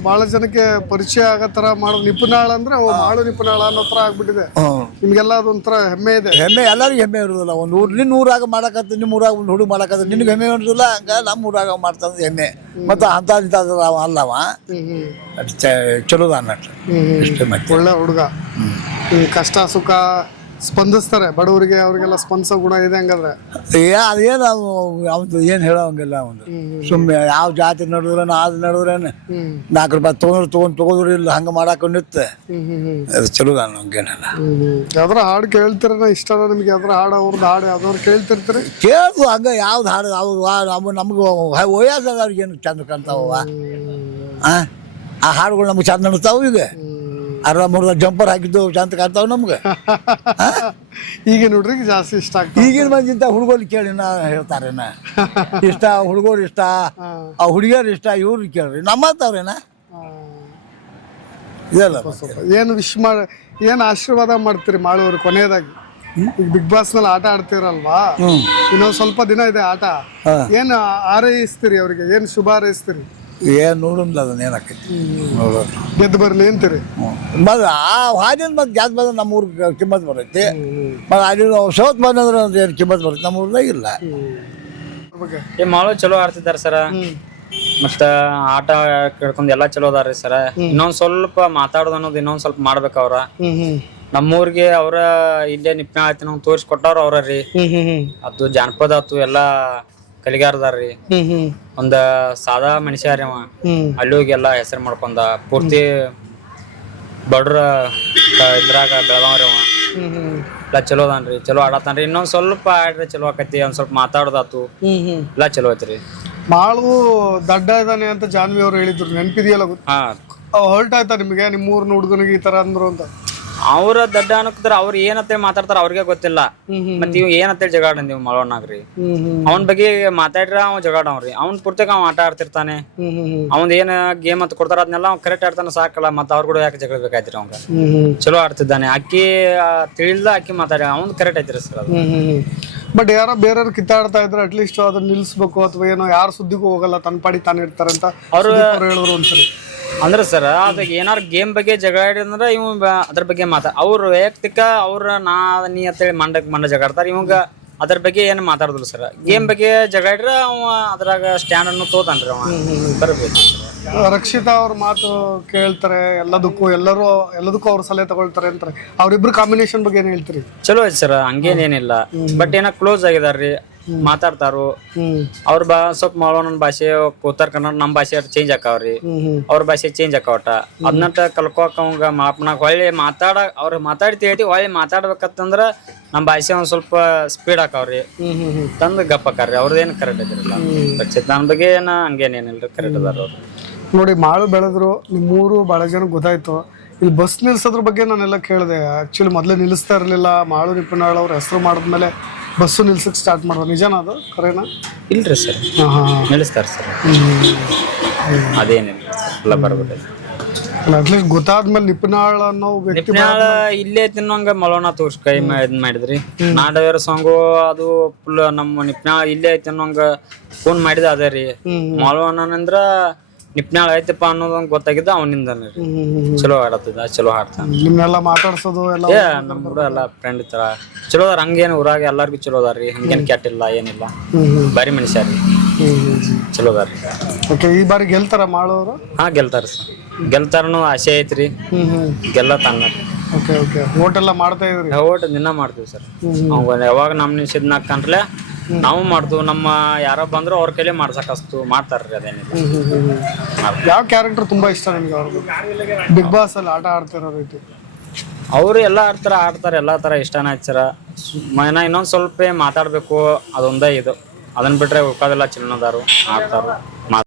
ಬಹಳ ಜನಕ್ಕೆ ಪರಿಚಯ ಆಗೋ ತರ ಮಾಡೋದು. ನಿಪುಣಾಳ ಅಂದ್ರೆ ಮಾಳು ನಿಪುಣಾಳ ಅನ್ನೋ ತರ ಆಗ್ಬಿಟ್ಟಿದೆ. ನಿಮ್ಗೆಲ್ಲ ಅದೊಂಥರ ಹೆಮ್ಮೆ ಇದೆ. ಹೆಮ್ಮೆ ಎಲ್ಲರಿಗೂ ಹೆಮ್ಮೆ ಇರೋದಿಲ್ಲ. ಒಂದು ನಿನ್ನ ಊರಾಗ ಮಾಡಕತ್ತ, ನಿಮ್ಮ ಊರಾಗ ಒಂದು ಹುಡುಗ ಮಾಡಕತ್ತ, ನಿನ್ಗೆ ಹೆಮ್ಮೆ ಅನ್ಸೋದಿಲ್ಲ. ಹಂಗ ನಮ್ಮ ಊರಾಗ ಮಾಡ್ತಂದ ಹೆಮ್ಮೆ. ಮತ್ತು ಅಂತ ಅಲ್ಲವ ಚಲೋದ ಅನ್ನಟ್ಟು ಇಷ್ಟೇ. ಮತ್ತೆ ಒಳ್ಳೆ ಹುಡುಗ, ಕಷ್ಟ ಸುಖ ಸ್ಪಂದಿಸ್ತಾರೆ ಬಡವರಿಗೆ, ಅವ್ರಿಗೆಲ್ಲ ಸ್ಪಂದಿಸೋ ಗುಣ ಇದೆ. ಹಂಗಾದ್ರೆ ಅದೇನು ಅವ್ದು ಏನು ಹೇಳೋಂಗಿಲ್ಲ. ಒಂದು ಸುಮ್ಮನೆ ಯಾವ ಜಾತಿ ನಡೆದ್ರೇನು ಅದು ನಡೆದ್ರೇನು 4 ರೂಪಾಯಿ ತಗೋದ್ರು ಇಲ್ಲ, ಹಂಗೆ ಮಾಡಾಕೊಂಡು ನಿತ್ತೆ ಅದು ಚಲೋ ಹಂಗೇನಲ್ಲ. ಯಾವ್ದಾರ ಹಾಡು ಕೇಳ್ತೀರ ಇಷ್ಟ ನಿಮ್ಗೆ? ಯಾವ್ದಾರ ಹಾಡು ಅವ್ರದ್ದು ಹಾಡು ಯಾವ್ದಾದ್ರು ಕೇಳ್ತಿರ್ತೀರಿ? ಕೇಳ್ದು ಹಂಗೆ ಯಾವ್ದು ಹಾಡು ಅವ್ರು ನಮ್ಗೆ ವಯಸ್ಸಾದ ಅವ್ರಿಗೇನು ಚಂದ ಕಾಣ್ತಾವ. ಆ ಹಾಡುಗಳು ನಮ್ಗೆ ಚಂದ ಅನಿಸ್ತಾವ. ಈಗ 63 ಜಂಪರ್ ಹಾಕಿದ್ದು ಚಂದ ಕಾಣ್ತಾವ ನಮ್ಗೆ. ಈಗಿನ ಹುಡ್ರಿಗೆ ಜಾಸ್ತಿ ಇಷ್ಟ ಆಗ್ತದೆ. ಈಗಿನ ಮಂದಿಂತ ಹುಡುಗರು ಕೇಳಿ ಹೇಳ್ತಾರೇನ ಇಷ್ಟ, ಹುಡುಗರು ಇಷ್ಟ, ಆ ಹುಡುಗಿಯರು ಇಷ್ಟ, ಇವ್ರು ಕೇಳ್ರಿ ನಮ್ಮತ್ತವ್ರೇನ ಇದೆಲ್ಲ. ಏನು ಏನು ಆಶೀರ್ವಾದ ಮಾಡ್ತೀರಿ ಮಾಳುವರು ಕೊನೆಯದಾಗಿ? ಈಗ ಬಿಗ್ ಬಾಸ್ ನಲ್ಲಿ ಆಟ ಆಡ್ತಿರಲ್ವಾ, ಇನ್ನೊಂದ್ ಸ್ವಲ್ಪ ದಿನ ಇದೆ ಆಟ, ಏನ್ ಹಾರೈಸ್ತೀರಿ ಅವ್ರಿಗೆ? ಏನ್ ಶುಭ ಹಾರೈಸ್ತೀರಿ? ಏನ್ ನೋಡೋದಿಲ್ಲ, ಅದನ್ನ ಏನಾಕೈತಿ ನೋಡೋದು. ಗೆದ್ದು ಬರ್ಲಿ ಅಂತೀರಿ? ಮತ್ತೆ ಆ ಹಾದಿನ ಮತ್ತೆ ಗ್ಯಾಸ್ ಬಂದ್ರೆ ನಮ್ಮ ಊರಿಗೆ ಕಿಮ್ಮತ್ ಬರೈತಿ. ಮತ್ತೆ ಅಲ್ಲಿ ಸೌತ್ ಬಂದ್ರೆ ಏನು ಕಿಮ್ಮತ್ ಬರುತ್ತೆ, ನಮ್ಮ ಊರ್ದಾಗ ಇಲ್ಲ. ಮಾಳು ಚಲೋ ಆಡ್ತಿದ್ದಾರೆ ಸರ, ಮತ್ತ ಆಟ ಕೇಳ್ಕೊಂಡ್ ಎಲ್ಲಾ ಚಲೋ ಅದಾರ್ರಿ ಸರ. ಇನ್ನೊಂದ್ ಸ್ವಲ್ಪ ಮಾತಾಡೋದು ಅನ್ನೋದು ಇನ್ನೊಂದ್ ಸ್ವಲ್ಪ ಮಾಡ್ಬೇಕ ಅವ್ರ. ನಮ್ಮೂರ್ಗೆ ಅವ್ರ ಇಲ್ಲೇ ನಿಪ್ಪ ಆಯ್ತು ನಾವು ತೋರಿಸ್ಕೊಟ್ಟವ್ರ ಅವ್ರಿ. ಅದು ಜಾನಪದ ಆತು ಎಲ್ಲಾ ಕಲಿಗಾರದಾರ್ರಿ. ಒಂದ ಸಾದಾ ಮನುಷ್ಯ ರೀ ಅವ. ಅಲ್ಲಿ ಹೋಗಿ ಎಲ್ಲಾ ಹೆಸರು ಮಾಡ್ಕೊಂಡ ಪೂರ್ತಿ ಬಡ್ರ ಇದ್ರಾಗ ಬೆಳಗಾವ್ರಿ ಅವ. ಎಲ್ಲಾ ಚಲೋ ಅದಾನ್ರಿ, ಚಲೋ ಆಡತಾನ್ರಿ. ಇನ್ನೊಂದ್ ಸ್ವಲ್ಪ ಆಡ್ರಿ ಚಲೋ ಆಕತಿ, ಒಂದ್ ಸ್ವಲ್ಪ ಮಾತಾಡೋದಾತು ಎಲ್ಲಾ ಚಲೋ ಐತ್ರಿ. ಮಾಳು ದಡ್ಡ ಇದಾನೆ ಅಂತ ಜಾನ್ವಿ ಅವ್ರು ಹೇಳಿದ್ರು, ನೆನ್ಪಿದೆಯಲ್ಲ? ಹೊರಟಾಯ್ತಾ ನಿಮ್ಗೆ ನಿಮ್ಮೂರ್ನ ಹುಡುಗನಿಗೆ ಈ ತರ ಅಂದ್ರು ಅಂತ? ಅವ್ರ ದಡ್ಡ ಅನ್ಕೋತಾರ, ಅವ್ರ ಏನಂತೇಳಿ ಮಾತಾಡ್ತಾರ ಅವ್ರಿಗೆ ಗೊತ್ತಿಲ್ಲ. ಮತ್ ಇವ್ ಏನಂತೇಳಿ ಜಗಾಡ ನೀವು ಮಾಡೋನಾಗ್ರಿ. ಅವನ್ ಬಗ್ಗೆ ಮಾತಾಡ್ರ ಅವ್ ಜಗಾಡವ್ರಿ. ಅವ್ನ್ ಪೂರ್ತಿಗ ಅವ್ ಆಟ ಆಡ್ತಿರ್ತಾನೆ. ಅವ್ನ್ ಏನ್ ಗೇಮ್ ಅಂತ ಕೊಡ್ತಾರ ಅದನ್ನೆಲ್ಲ ಅವ್ನ್ ಕರೆಕ್ಟ್ ಆಡ್ತಾನೆ ಸಾಕಲ್ಲ. ಮತ್ತ ಅವ್ರ ಕೂಡ ಯಾಕೆ ಜಗಳ ಬೇಕಾಯ್ತ್ರಿ? ಅವಂಗ ಚಲೋ ಆಡ್ತಿದ್ದಾನೆ. ಅಕ್ಕಿ ತಿಳಿದ ಅಕ್ಕಿ ಮಾತಾಡಿ ಅವ್ನ್ ಕರೆಕ್ಟ್ ಐತ್ರಿ ಸರ್ ಅದು. ಬಟ್ ಯಾರೋ ಬೇರೆಯವ್ರು ಕಿತ್ತಾಡ್ತಾ ಇದ್ರೆ ಅಟ್ಲೀಸ್ಟ್ ಅದನ್ನ ನಿಲ್ಸ್ಬೇಕು, ಅಥವಾ ಏನೋ ಯಾರು ಸುದ್ದಿಗೂ ಹೋಗಲ್ಲ, ತನ್ನ ಪಾಡಿ ತಾನೇ ಇರ್ತಾರೆ ಅಂತ ಅವ್ರು ಹೇಳಿದ್ರು ಒಂದ್ಸರಿ. ಅಂದ್ರೆ ಸರ್ ಅದ ಏನಾರ ಗೇಮ್ ಬಗ್ಗೆ ಜಗಳ ಆಡಿದ್ರೆ ಇವ್ ಅದ್ರ ಬಗ್ಗೆ ಅವ್ರ ವೈಯಕ್ತಿಕ ಅವ್ರ ನೀ ಅಂತೇಳಿ ಮಂಡ ಜಗಾಡ್ತಾರ. ಇವಾಗ ಅದ್ರ ಬಗ್ಗೆ ಏನು ಮಾತಾಡುದಿಲ್ಲ ಸರ್. ಗೇಮ್ ಬಗ್ಗೆ ಜಗಳ ಆಡ್ರ ಅವ ಅದ್ರಾಗ ಸ್ಟ್ಯಾಂಡ್ ಅನ್ನು ತೋತಾನ್ರಿ ಅವ. ಬರ್ಬೇಕು. ರಕ್ಷಿತಾ ಅವ್ರ ಮಾತು ಕೇಳ್ತಾರೆ, ಎಲ್ಲದಕ್ಕೂ ಅವ್ರ ಸಲಹೆ ತಗೊಳ್ತಾರೆ ಅಂತಾರೆ. ಅವ್ರಿಬ್ರು ಕಾಂಬಿನೇಷನ್ ಬಗ್ಗೆ ಏನ್ ಹೇಳ್ತೀರಿ? ಚಲೋ ಐತಿ ಸರ್, ಹಂಗೇನೇನಿಲ್ಲ. ಬಟ್ ಏನ ಕ್ಲೋಸ್ ಆಗಿದಾರ್ರಿ, ಮಾತಾಡ್ತಾರು. ಅವ್ರ ಸ್ವಲ್ಪ ಮಾಡೋಣ ಭಾಷೆ ಉತ್ತರ ಕನ್ನಡ ನಮ್ ಭಾಷೆ ಚೇಂಜ್ ಆಕಾವ್ರಿ, ಅವ್ರ ಭಾಷೆ ಚೇಂಜ್ ಆಕಾವಟ. ಅದನ್ನಟ ಕಲ್ಕೋಕ ಅವಂಗ ಮಾಪನಾಗ ಹೊಳ್ಳಿ ಅವ್ರ ಮಾತಾಡ್ತಿ ಹೊಳ್ಳಿ ಮಾತಾಡ್ಬೇಕಂತಂದ್ರ ನಮ್ ಭಾಷೆ ಒಂದ್ ಸ್ವಲ್ಪ ಸ್ಪೀಡ್ ಆಕಾವ್ರಿ, ತಂದ್ ಗಪ್ ಆಕಾರ್ರಿ. ಅವ್ರದೇನ್ ಕರೆಕ್ಟ್ ಐತಿರಲ್ಲ. ರಕ್ಷಿತ ಬಗ್ಗೆ ಏನ ಹಂಗೇನೇನಿಲ್ರಿ, ಕರೆಕ್ಟ್ ಅದಾರ ಅವ್ರು. ನೋಡಿ, ಮಾಳು ಬೆಳೆದ್ರು, ನಿಮ್ಮೂರು ಬಹಳ ಜನ ಗೊತ್ತಾಯ್ತು. ಇಲ್ಲಿ ಬಸ್ ನಿಲ್ಸೋದ್ರ ಬಗ್ಗೆ ನಾನೆಲ್ಲ ಕೇಳಿದೆ. ಆಕ್ಚುಲಿ ಮೊದ್ಲೇ ನಿಲ್ಲಿಸ್ತಾ ಇರ್ಲಿಲ್ಲ. ಮಾಳು ನಿಪುಣಾಳ್ ಅವ್ರ ಹೆಸರು ಮಾಡಿದ್ಮೇಲೆ ಬಸ್ಸು ನಿಲ್ಸಕ್ ಸ್ಟಾರ್ಟ್ ಮಾಡೋದು, ನಿಜನಾ ಅದು? ಕರೆನಾ? ಇಲ್ರಿ ಸರ್, ನಿಲ್ಲಿಸ್ತಾರ ಸರ್. ಅದೇನಿಲ್ಲ ಎಲ್ಲ ಬರ್ಬಿಟ್ಟೈತಿ. ಅಟ್ಲೀಸ್ಟ್ ಗೊತ್ತಾದ್ಮೇಲೆ ನಿಪುಣಾಳ್ ಅನ್ನೋ ವ್ಯಕ್ತಿ ಇಲ್ಲೇ ತಿನ್ನೋಂಗ ಮಲೋಣ ತೋರ್ಸ್ ಕೈ ಇದ್ ಮಾಡಿದ್ರಿ. ನಾಡವೇರ ಸಾಂಗು ಅದು ಫುಲ್ ನಮ್ಮ ನಿಪ್ನಾಳ್ ಇಲ್ಲೇ ಐತಿ ಅನ್ನೋಂಗ ಫೋನ್ ಮಾಡಿದ ಅದೇ ರೀ. ಮಲೋಣನಂದ್ರ ನಿಪ್ನಾಳ್ ಐತಪ್ಪ ಅನ್ನೋದಂಗ ಗೊತ್ತಾಗಿದ್ದ ಅವನಿಂದ. ಚಲೋ ಆಡತ್ತದ, ಚಲೋ ಹಾಡ್ತಾನ. ನಿಮ್ನೆಲ್ಲ ಮಾತಾಡ್ಸೋದು ಎಲ್ಲ ನಮ್ ಕೂಡ ಎಲ್ಲ ಫ್ರೆಂಡ್ ತರ ಚಲೋ ಅದಾರ. ಹಂಗೇನ್ ಊರಾಗ ಎಲ್ಲಾರ್ಗು ಚಲೋ ಅದಾರ್ರಿ. ಹಂಗೇನ್ ಕೆಟ್ಟಿಲ್ಲ ಏನಿಲ್ಲ, ಬಾರಿ ಮನುಷ್ಯ ರೀ. ಚಲೋ ಅದಾರ್ರಿ. ಓಕೆ, ಈ ಬಾರಿ ಗೆಲ್ತಾರ ಮಾಳವರು? ಹಾ ಗೆಲ್ತಾರ ಸರ್, ಗೆಲ್ತಾರನು ಆಸೆ ಐತ್ರಿ, ಗೆಲ್ಲತಾನ. ಓಕೆ ಓಕೆ, ಓಟ್ ಎಲ್ಲ ಮಾಡ್ತಾ ಇದ್ರಿ? ಓಟ್ ದಿನ ಮಾಡ್ತೀವಿ ಸರ್. ಅವ್ ಯಾವಾಗ ನಾಮಿನೇಷನ್ ಹಾಕಂಡ್ರೆ ನಾವು ಮಾಡ್ತೀವಿ. ನಮ್ಮ ಯಾರ ಬಂದ್ರು ಅವ್ರ ಕೈಲಿ ಮಾಡ್ಸಕ್ ಮಾಡ್ತಾರ್ರಿ, ಅದೇನಿಲ್ಲ. ಯಾವ ಕ್ಯಾರೆಕ್ಟರ್ ತುಂಬಾ ಇಷ್ಟ ನಿಮ್ಗೆ ಅವ್ರದ್ದು ಬಿಗ್ ಬಾಸ್ ಅಲ್ಲಿ ಆಟ ಆಡ್ತಿರೋ ರೀತಿ? ಅವ್ರು ಎಲ್ಲ ಆಡ್ತಾರೆ ಎಲ್ಲಾ ತರ ಇಷ್ಟನ ಆಯ್ತು ಸರ. ಇನ್ನೊಂದ್ ಸ್ವಲ್ಪ ಮಾತಾಡ್ಬೇಕು, ಅದೊಂದೇ ಇದು. ಅದನ್ನ ಬಿಟ್ರೆ ಉಳ್ಕೋದೆಲ್ಲ ಚಿನ್ನದಾರು ಆಡ್ತಾರು.